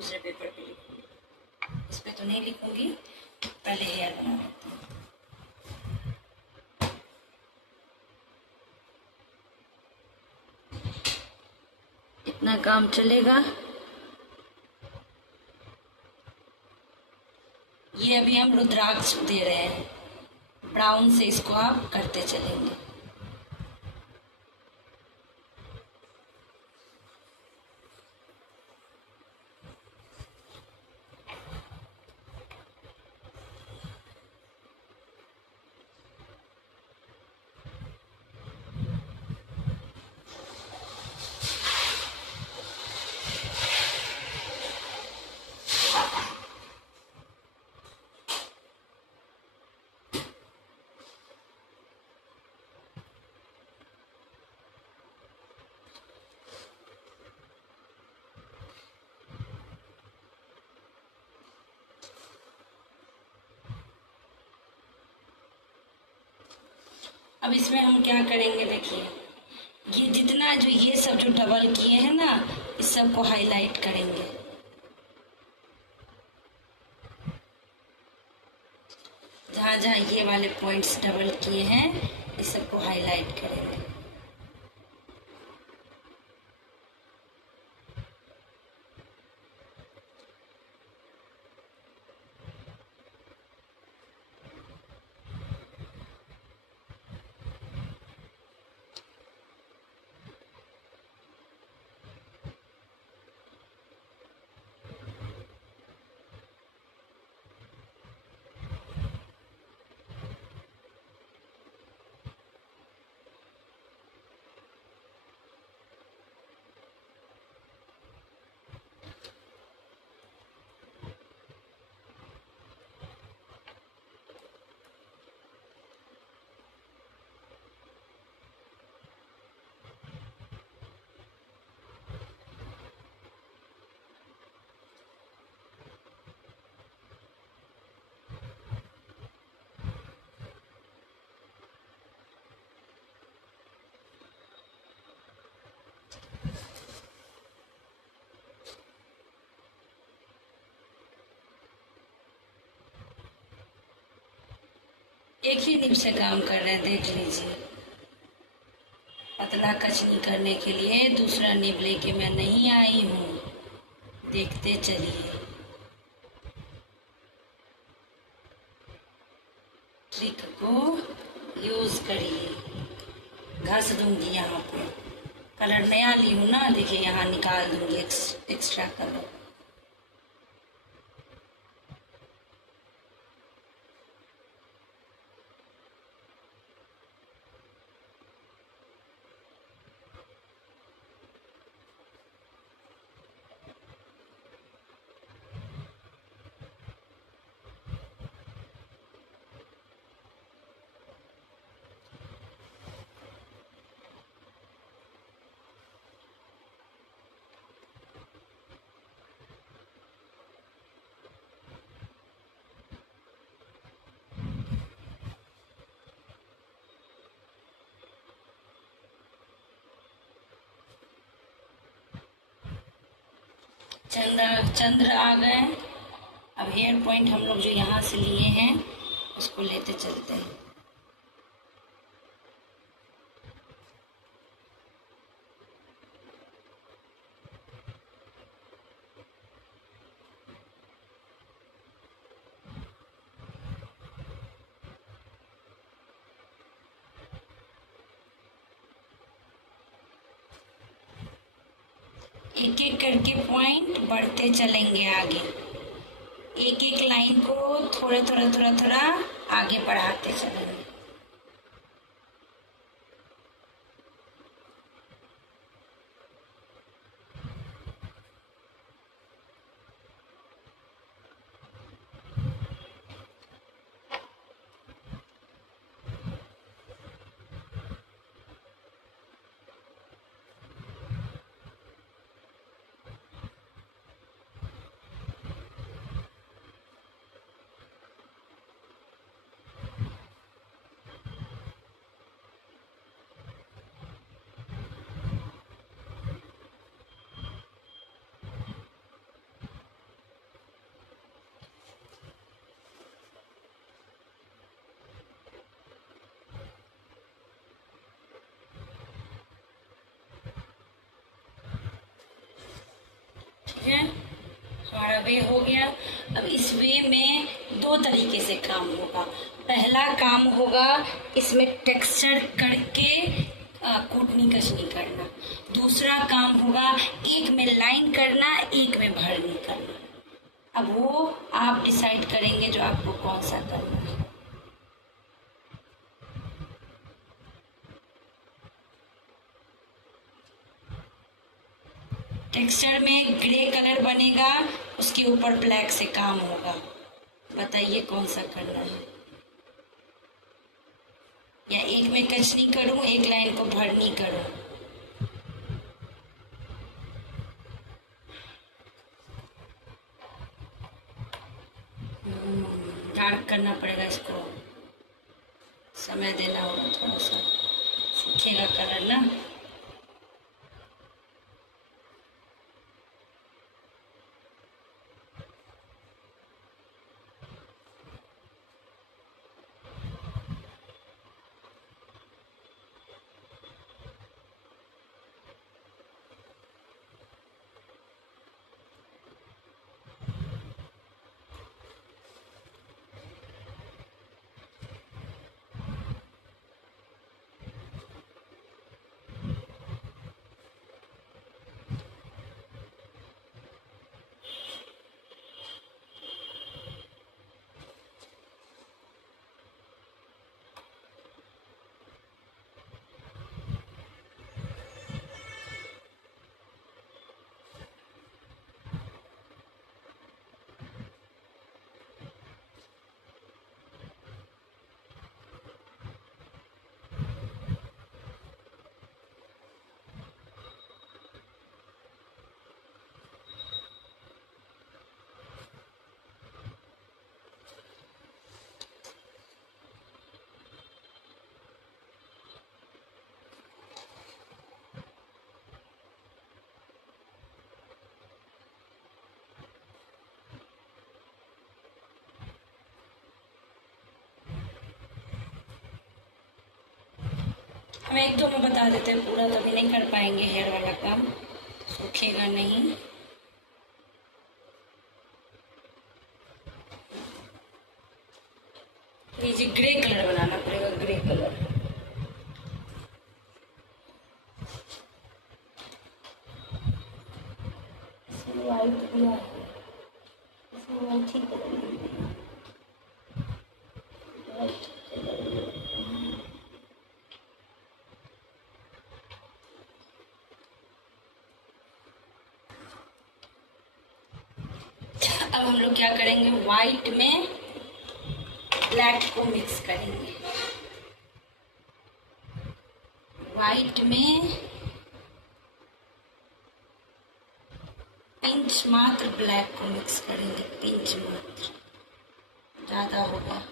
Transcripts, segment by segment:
दूसरे पेपर पे लिखूंगी। इस पे तो नहीं लिखूंगी, पहले हेयर बना लेती हूँ। इतना काम चलेगा। ये अभी हम रुद्राक्ष दे रहे हैं, ब्राउन से इसको आप करते चलेंगे। अब इसमें हम क्या करेंगे, देखिए ये जितना जो ये सब जो डबल किए हैं ना, इस सब को हाईलाइट करेंगे। जहाँ जहाँ ये वाले पॉइंट्स डबल किए हैं, इस सब को हाईलाइट करेंगे। एक ही निब से काम कर रहे हैं, देख लीजिए। पतला कचनी करने के लिए दूसरा निब लेके मैं नहीं आई हूँ, देखते चलिए। ट्रिक को यूज करिए। घस दूंगी यहाँ पे, कलर नया ली हूँ ना, देखिए यहाँ निकाल दूंगी एक्स्ट्रा कलर। चंद्र आ गए। अब हेयर पॉइंट हम लोग जो यहाँ से लिए हैं उसको लेते चलते हैं। एक एक करके पॉइंट बढ़ते चलेंगे आगे। एक एक लाइन को थोड़ा थोड़ा थोड़ा थोड़ा आगे बढ़ाते चलेंगे। हमारा वे हो गया। अब इस वे में दो तरीके से काम होगा। पहला काम होगा इसमें टेक्सचर करके कूटनी कसनी करना। दूसरा काम होगा एक में लाइन करना, एक में भरनी करना। अब वो आप डिसाइड करेंगे जो आपको कौन सा करना है। टेक्सचर में ग्रे कलर बनेगा, उसके ऊपर ब्लैक से काम होगा। बताइए कौन सा करना है, या एक में कचनी करूं, एक लाइन को भरनी करूं। डार्क करना पड़ेगा, इसको समय देना होगा, थोड़ा सा सूखेगा कलर ना। हम एक दो में बता देते हैं, पूरा तो भी नहीं कर पाएंगे। हेयर वाला काम सूखेगा नहीं। नीचे ग्रे कलर बनाना पड़ेगा, ग्रे कलर। इसमें वाइट भी है, इसमें वाइट ही कलर वाइट कलर। अब हम लोग क्या करेंगे, व्हाइट में ब्लैक को मिक्स करेंगे। व्हाइट में पिंच मात्र ब्लैक को मिक्स करेंगे, पिंच मात्र, ज्यादा होगा।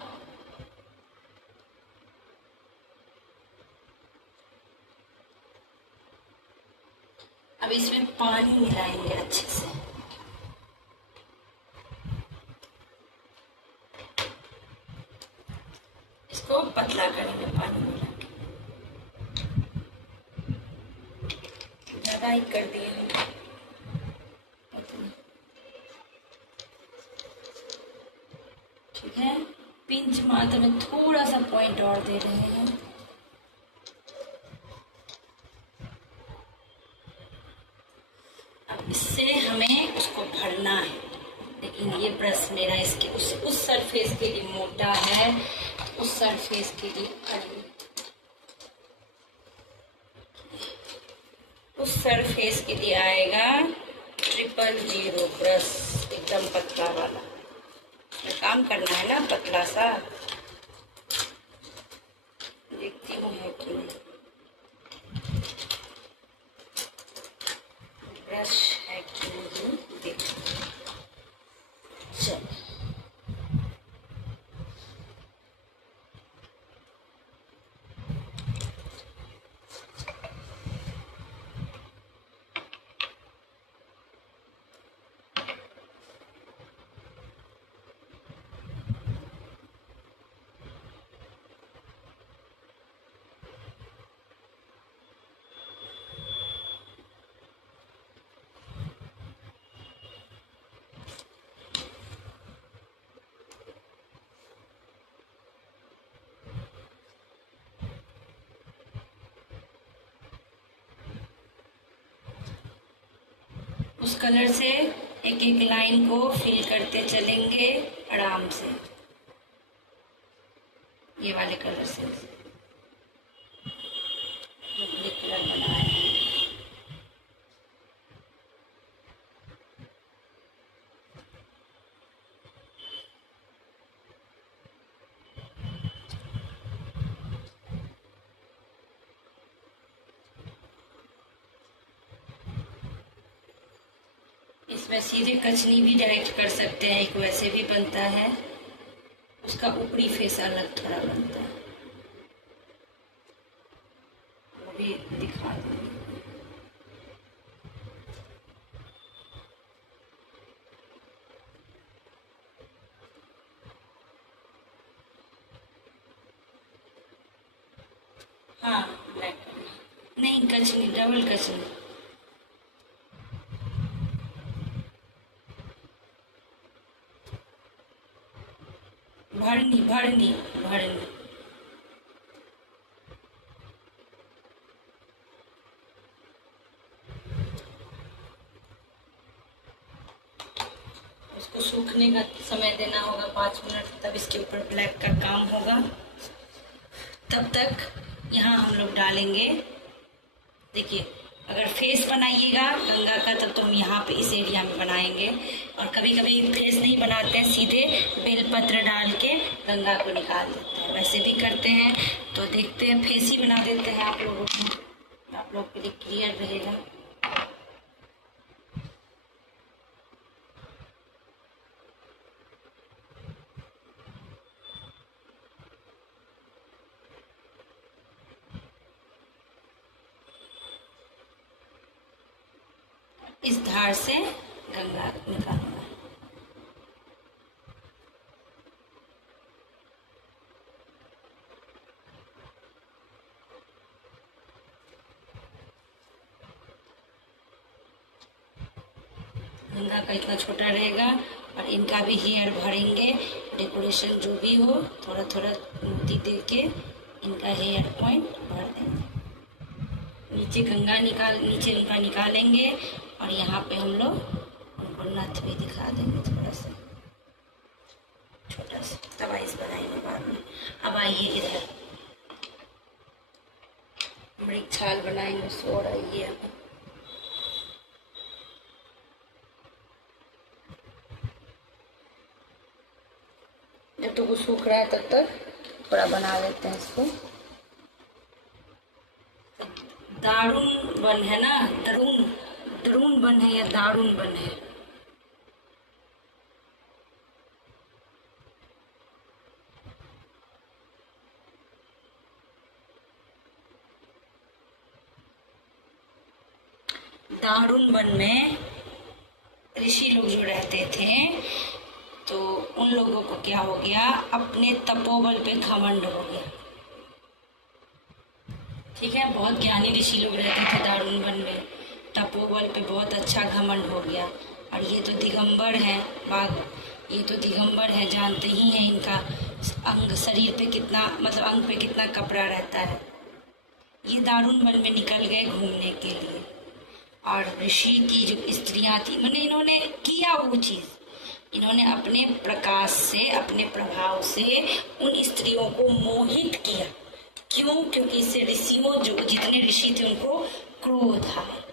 अब इसमें पानी मिलाएंगे अच्छे से। इसको पतला करेंगे पानी मिला के, ज्यादा ही कर दिए हैं। ठीक है, पिंच मात्र में थोड़ा सा पॉइंट और दे रहे हैं। अब इससे हमें उसको भरना है, लेकिन ये ब्रश मेरा इसके उस सरफेस के लिए मोटा है, उस सरफेस के लिए उस सरफेस के लिए आएगा 000 ब्रश, एकदम पतला वाला। काम करना है ना पतला सा। देखती हूँ है कि नहीं, ब्रश है कि नहीं, देखो। चल उस कलर से एक एक लाइन को फिल करते चलेंगे आराम से, ये वाले कलर से ब्लैक कलर बनाए हैं। इसमें सीधे कचनी भी डायरेक्ट कर सकते हैं, एक वैसे भी बनता है, उसका ऊपरी फेस अलग थोड़ा बनता है, वो भी दिखा दूंगी। हाँ ब्लैक नहीं, कचनी, डबल कचनी। भरनी भरनी भरनी। उसको सूखने का समय देना होगा 5 मिनट, तब इसके ऊपर ब्लैक का काम होगा। तब तक यहाँ हम लोग डालेंगे, देखिए अगर फेस बनाइएगा गंगा का तब तो हम यहाँ पे इस एरिया में बनाएंगे, और कभी कभी फेस नहीं बनाते हैं, सीधे बेलपत्र डाल के गंगा को निकाल देते हैं, वैसे भी करते हैं। तो देखते हैं, फेस ही बना देते हैं आप लोगों को, आप लोग के लिए क्लियर रहेगा। इस धार से गंगा निकालना है। गंगा का इतना छोटा रहेगा, और इनका भी हेयर भरेंगे, डेकोरेशन जो भी हो थोड़ा थोड़ा मोती दे के इनका हेयर पॉइंट भर देंगे। नीचे गंगा नीचे उनका निकालेंगे, और यहाँ पे हम लोग उनको नथ भी दिखा देंगे, थोड़ा सा छोटा सा, तवाइज बनाएंगे बाद में। अब आइए इधर, मृग छाल बनाएंगे, सो रही है। जब तक वो सूख रहा है तब तक थोड़ा बना लेते हैं इसको। दारुण बन है ना, दरुण बन है या दारुण बन है? दारुण वन में ऋषि लोग जो रहते थे, तो उन लोगों को क्या हो गया, अपने तपोबल पे घमंड हो गया। ठीक है, बहुत ज्ञानी ऋषि लोग रहते थे दारुण वन में, तपोबल पे बहुत अच्छा घमंड हो गया। और ये तो दिगंबर है बाघ, ये तो दिगंबर है, जानते ही हैं इनका अंग, शरीर पे कितना, मतलब अंग पे कितना कपड़ा रहता है। ये दारुण वन में निकल गए घूमने के लिए, और ऋषि की जो स्त्रियां थी, मैंने इन्होंने किया वो चीज, इन्होंने अपने प्रकाश से, अपने प्रभाव से उन स्त्रियों को मोहित किया। क्यों? क्योंकि इससे ऋषियों, जो जितने ऋषि थे उनको क्रोध आया।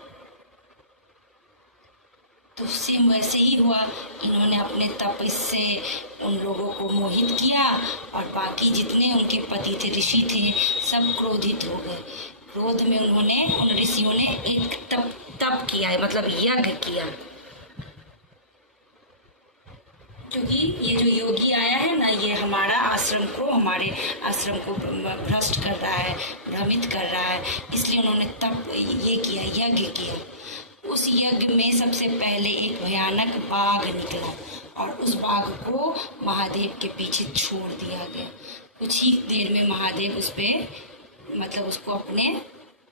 तो सेम वैसे ही हुआ, इन्होंने अपने तप से उन लोगों को मोहित किया, और बाकी जितने उनके पति थे, ऋषि थे, सब क्रोधित हो गए। क्रोध में उन्होंने, उन ऋषियों ने एक तप किया है, मतलब यज्ञ किया। क्योंकि ये जो योगी आया है ना, ये हमारे आश्रम को भ्रष्ट कर रहा है, भ्रमित कर रहा है, इसलिए उन्होंने तप ये किया, यज्ञ किया। उस यज्ञ में सबसे पहले एक भयानक बाघ निकला, और उस बाघ को महादेव के पीछे छोड़ दिया गया। कुछ ही देर में महादेव उस पे, मतलब उसको अपने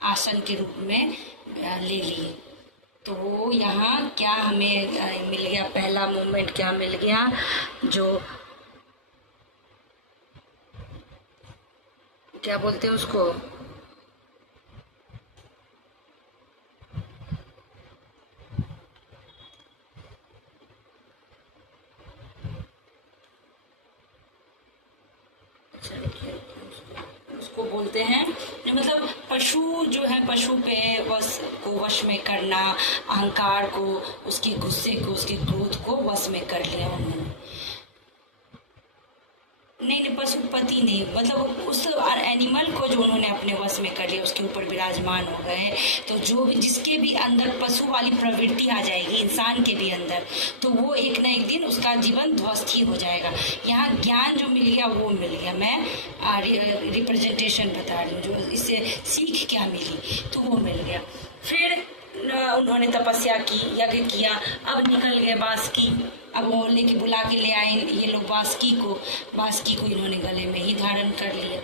आसन के रूप में ले लिए। तो यहाँ क्या हमें मिल गया, पहला मोमेंट क्या मिल गया, जो क्या बोलते हैं उसको, को बोलते हैं, मतलब पशु जो है, पशु पे वश में करना, अहंकार को, उसके गुस्से को, उसके क्रोध को वश में कर लिया उन्होंने। नहीं, पशुपति नहीं, मतलब उस एनिमल को जो उन्होंने अपने वश में कर लिया, उसके ऊपर विराजमान हो गए। तो जो भी, जिसके भी अंदर पशु वाली प्रवृत्ति आ जाएगी, इंसान के भी अंदर, तो वो एक ना एक दिन उसका जीवन ध्वस्त ही हो जाएगा। यहाँ ज्ञान जो मिल गया वो मिल गया, मैं रिप्रेजेंटेशन बता रही हूँ, जो इससे सीख क्या मिली, तो वो मिल गया। फिर उन्होंने तपस्या की, यज्ञ किया, अब निकल गए बासुकी। अब वो लेके बुला के ले आए ये लोग बासुकी को इन्होंने गले में ही धारण कर लिया।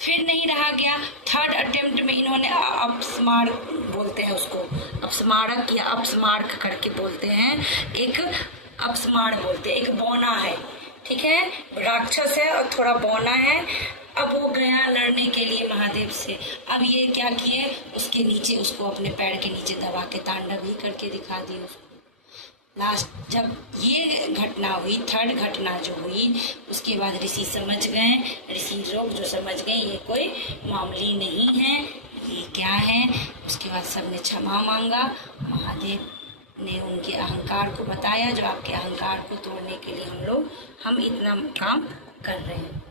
फिर नहीं रहा गया, थर्ड अटेम्प्ट में इन्होंने अपस्मार बोलते हैं उसको, अपस्मारक या अपस्मारक करके बोलते हैं, एक अपस्मार बोलते हैं, एक बौना है, ठीक है, राक्षस है और थोड़ा बौना है। अब वो गया लड़ने के लिए महादेव से। अब ये क्या किए, उसके नीचे, उसको अपने पैर के नीचे दबा के तांडव ही करके दिखा दिए उसको। लास्ट जब ये घटना हुई, थर्ड घटना जो हुई, उसके बाद ऋषि समझ गए, ऋषि लोग जो समझ गए ये कोई मामूली नहीं है, ये क्या है। उसके बाद सबने क्षमा मांगा। महादेव ने उनके अहंकार को बताया, जो आपके अहंकार को तोड़ने के लिए हम इतना काम कर रहे हैं,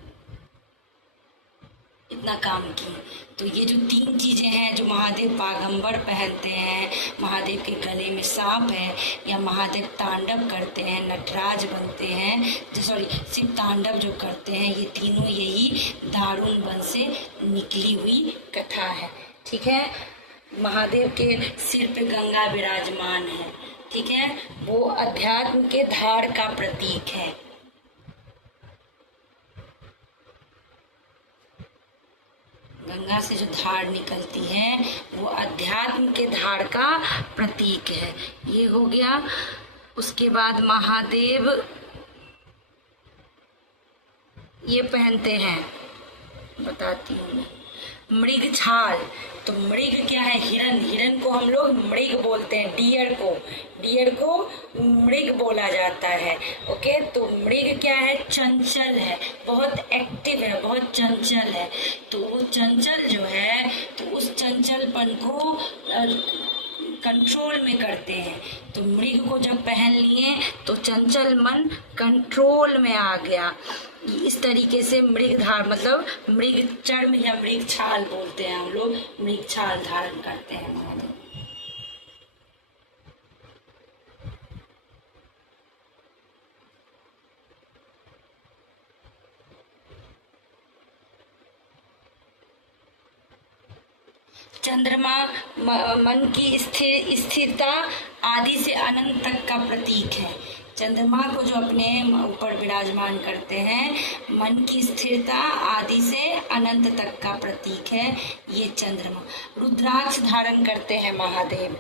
इतना काम की। तो ये जो 3 चीजें हैं जो महादेव बागंबर पहनते हैं, महादेव के गले में सांप है, या महादेव तांडव करते हैं, नटराज बनते हैं, सॉरी शिव तांडव जो करते हैं, ये तीनों यही दारुण वन से निकली हुई कथा है, ठीक है। महादेव के सिर पे गंगा विराजमान है, ठीक है, वो अध्यात्म के धार का प्रतीक है। गंगा से जो धार निकलती है वो अध्यात्म के धार का प्रतीक है। ये हो गया। उसके बाद महादेव ये पहनते हैं, बताती हूँ, मृग छाल। तो मृग क्या है, हिरन, हिरन को हम लोग मृग बोलते हैं, डियर को मृग बोला जाता है, ओके। तो मृग क्या है, चंचल है, बहुत एक्टिव है, बहुत चंचल है। तो वो चंचल जो है, तो उस चंचलपन को कंट्रोल में करते हैं। तो मृग को जब पहन लिए तो चंचल मन कंट्रोल में आ गया। इस तरीके से मृगधार, मतलब मृग चर्म या मृग छाल बोलते हैं हम लोग, मृग छाल धारण करते हैं महादेव। चंद्रमा मन की स्थिरता आदि से अनंत तक का प्रतीक है। चंद्रमा को जो अपने ऊपर विराजमान करते हैं, मन की स्थिरता आदि से अनंत तक का प्रतीक है ये चंद्रमा। रुद्राक्ष धारण करते हैं महादेव,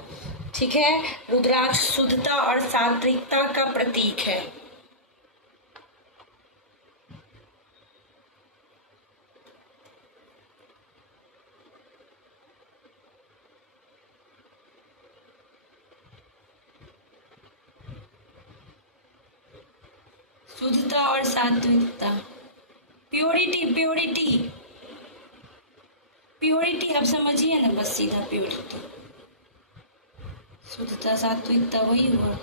ठीक है। रुद्राक्ष शुद्धता और सात्विकता का प्रतीक है। शुद्धता और सात्विकता, प्योरिटी, प्योरिटी आप समझिए ना, बस सीधा प्योरिटी। शुद्धता सात्विकता वही हुआ।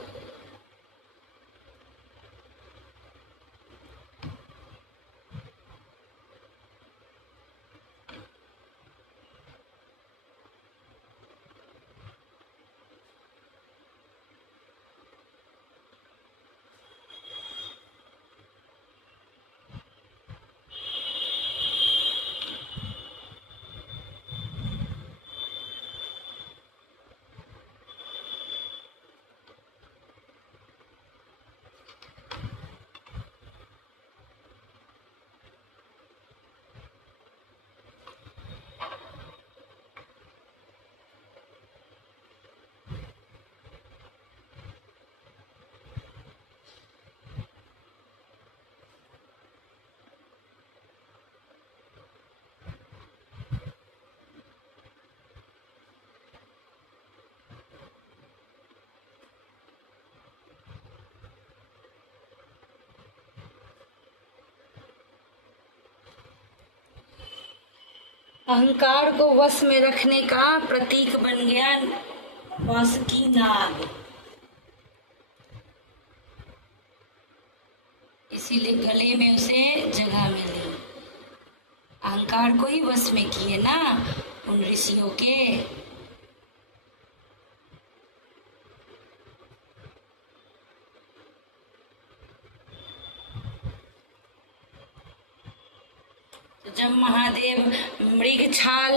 अहंकार को वश में रखने का प्रतीक बन गया वासुकी नाग। इसीलिए गले में उसे जगह मिली। अहंकार को ही वश में किए ना उन ऋषियों के। तो जब महादेव मृग छाल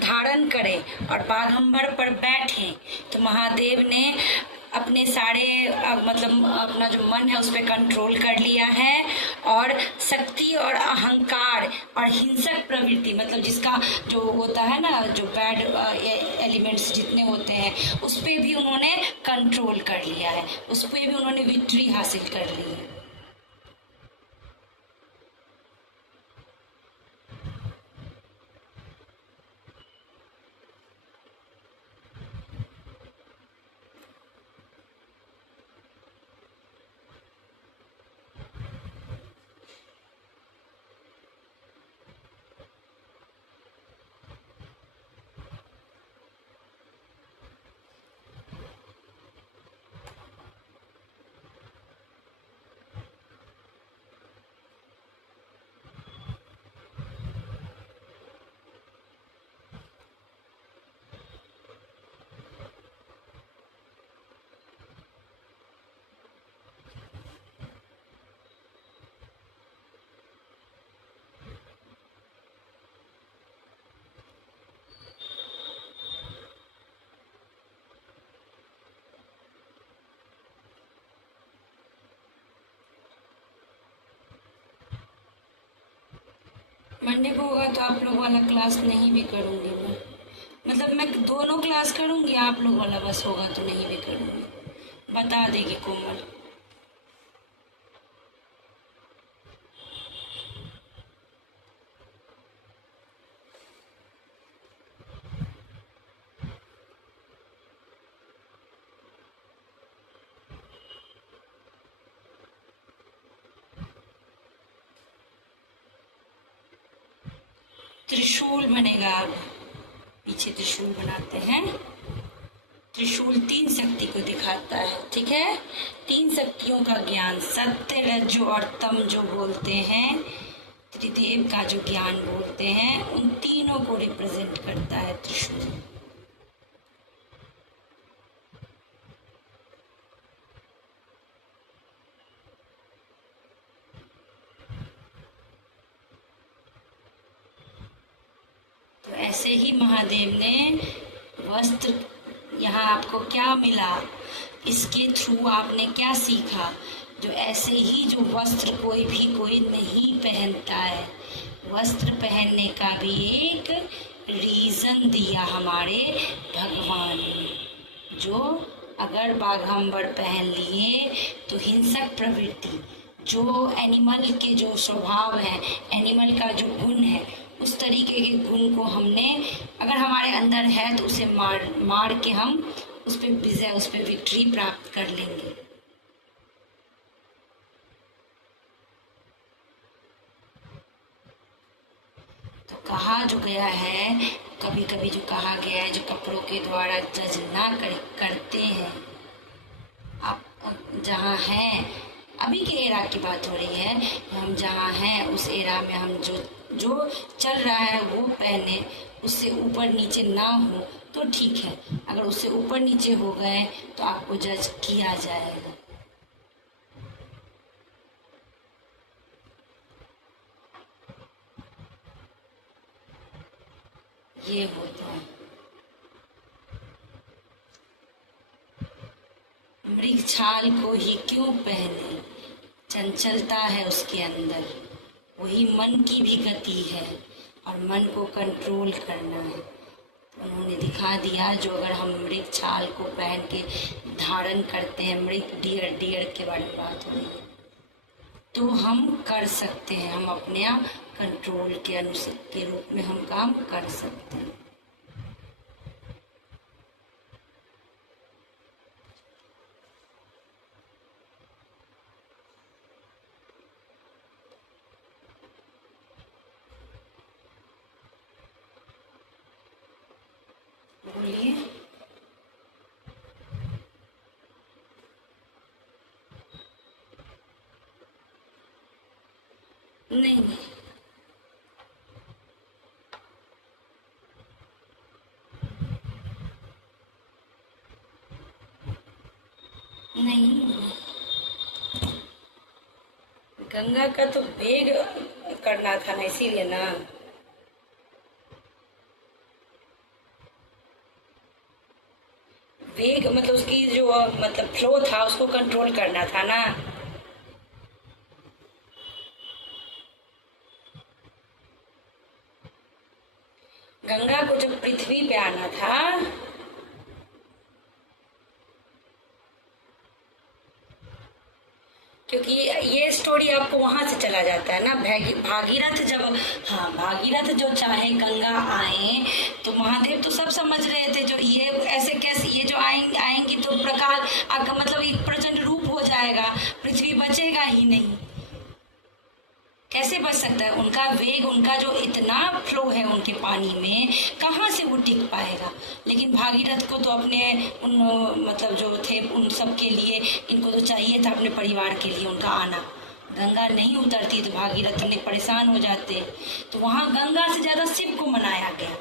धारण करे और बाघंबर पर बैठे तो महादेव ने अपने सारे मतलब अपना जो मन है उस पर कंट्रोल कर लिया है, और शक्ति और अहंकार और हिंसक प्रवृत्ति मतलब जिसका जो होता है ना, जो बैड एलिमेंट्स जितने होते हैं उस पर भी उन्होंने कंट्रोल कर लिया है, उस पर भी उन्होंने विक्ट्री हासिल कर ली है। मंडे को होगा तो आप लोग वाला क्लास नहीं भी करूँगी मैं, मतलब मैं दोनों क्लास करूँगी, आप लोग वाला बस होगा तो नहीं भी करूँगी, बता देगी कोमल। त्रिशूल बनेगा, अब पीछे त्रिशूल बनाते हैं। त्रिशूल तीन शक्ति को दिखाता है, ठीक है। तीन शक्तियों का ज्ञान, सत्य रज्जु और तम जो बोलते हैं, त्रिदेव का जो ज्ञान बोलते हैं, उन तीनों को रिप्रेजेंट करता है त्रिशूल। तो ऐसे ही महादेव ने वस्त्र, यहाँ आपको क्या मिला, इसके थ्रू आपने क्या सीखा, जो ऐसे ही जो वस्त्र कोई नहीं पहनता है, वस्त्र पहनने का भी एक रीजन दिया हमारे भगवान ने। जो अगर बाघंबर पहन लिए तो हिंसक प्रवृत्ति, जो एनिमल के जो स्वभाव है, एनिमल का जो गुण है, उस तरीके के गुण को हमने अगर हमारे अंदर है तो उसे मार के हम उस पर विजय, उस पर विक्ट्री प्राप्त कर लेंगे। तो कहा जो गया है, कभी कभी जो कहा गया है, जो कपड़ों के द्वारा जज ना करते हैं, आप जहाँ हैं, अभी के एरा की बात हो रही है, हम जहाँ हैं उस एरा में हम जो जो चल रहा है वो पहने, उससे ऊपर नीचे ना हो तो ठीक है, अगर उससे ऊपर नीचे हो गए तो आपको जज किया जाएगा। ये होता है। मृग छाल को ही क्यों पहने, चंचलता है उसके अंदर, वही मन की भी गति है और मन को कंट्रोल करना है। तो उन्होंने दिखा दिया, जो अगर हम मृग छाल को पहन के धारण करते हैं, मृग डियर के बारे में बात हो रही है, तो हम कर सकते हैं, हम अपने कंट्रोल के अनुसार के रूप में हम काम कर सकते हैं। नहीं नहीं, गंगा का तो वेग करना था ना, इसीलिए ना। वेग मतलब उसकी जो मतलब फ्लो था उसको कंट्रोल करना था ना। गंगा को जब पृथ्वी पे आना था, क्योंकि ये स्टोरी आपको वहां से चला जाता है ना। भागीरथ जब, हाँ, भागीरथ जो चाहे गंगा आए, तो महादेव तो सब समझ रहे थे जो ये ऐसे कैसे, ये जो आएंगी तो प्रकाश आपका मतलब एक प्रचंड रूप हो जाएगा, पृथ्वी बचेगा ही नहीं। कैसे बच सकता है? उनका वेग, उनका जो इतना फ्लो है उनके पानी में, कहाँ से वो टिक पाएगा। लेकिन भागीरथ को तो अपने उन मतलब जो थे उन सब के लिए, इनको तो चाहिए था अपने परिवार के लिए उनका आना। गंगा नहीं उतरती तो भागीरथ ने परेशान हो जाते। तो वहाँ गंगा से ज्यादा शिव को मनाया गया,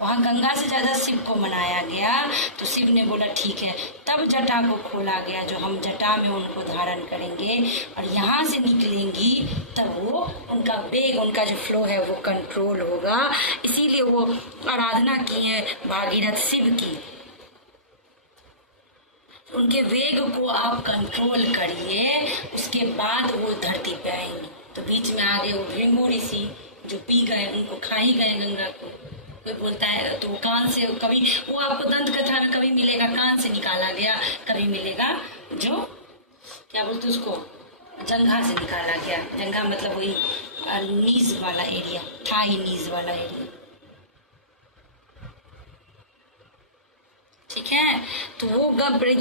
वहाँ गंगा से ज्यादा शिव को मनाया गया। तो शिव ने बोला ठीक है, तब जटा को खोला गया, जो हम जटा में उनको धारण करेंगे और यहाँ से निकलेंगी, तब वो उनका वेग, उनका जो फ्लो है वो कंट्रोल होगा। इसीलिए वो आराधना की है भागीरथ शिव की। उनके वेग को आप कंट्रोल करिए, उसके बाद वो धरती पे आएंगे। तो बीच में आ गए वो भृंगु ऋषि, जो पी गए, उनको खा ही गए गंगा को। कोई बोलता है तो वो कान से, कभी वो आपको दंत कथा में कभी मिलेगा कान से निकाला गया, कभी मिलेगा जो क्या बोलते उसको, जंघा से निकाला गया। जंघा मतलब वही नीज वाला एरिया, थाई नीज वाला एरिया, ठीक है। तो वो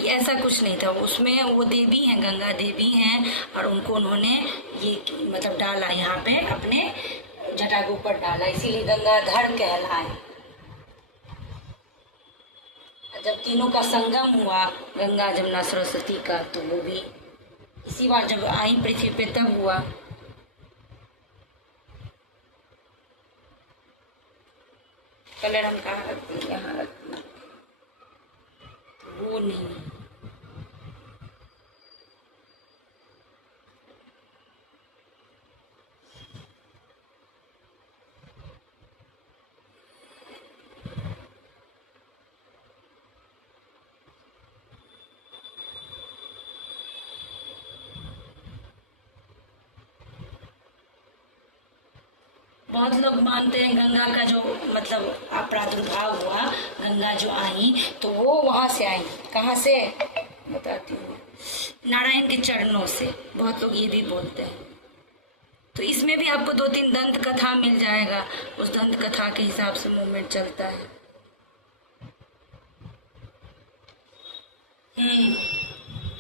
ऐसा कुछ नहीं था उसमें। वो देवी हैं, गंगा देवी हैं, और उनको उन्होंने ये मतलब डाला यहाँ पे, अपने जटा के ऊपर डाला, इसीलिए गंगाधर कहलाए। जब तीनों का संगम हुआ, गंगा जमुना सरस्वती का, तो वो भी इसी बार जब आई पृथ्वी पे तब हुआ। कलर हम कहाँ रखते हैं? यहाँ रखते हैं। वो नहीं, बहुत लोग मानते हैं गंगा का जो मतलब प्रादुर्भाव हुआ, गंगा जो आई तो वो वहां से आई। कहाँ से बताती हूँ, नारायण के चरणों से। बहुत लोग ये भी बोलते हैं। तो इसमें भी आपको 2-3 दंत कथा मिल जाएगा, उस दंत कथा के हिसाब से मूवमेंट चलता है।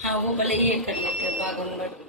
हाँ, वो भले ये कर लेते हैं बागंबर।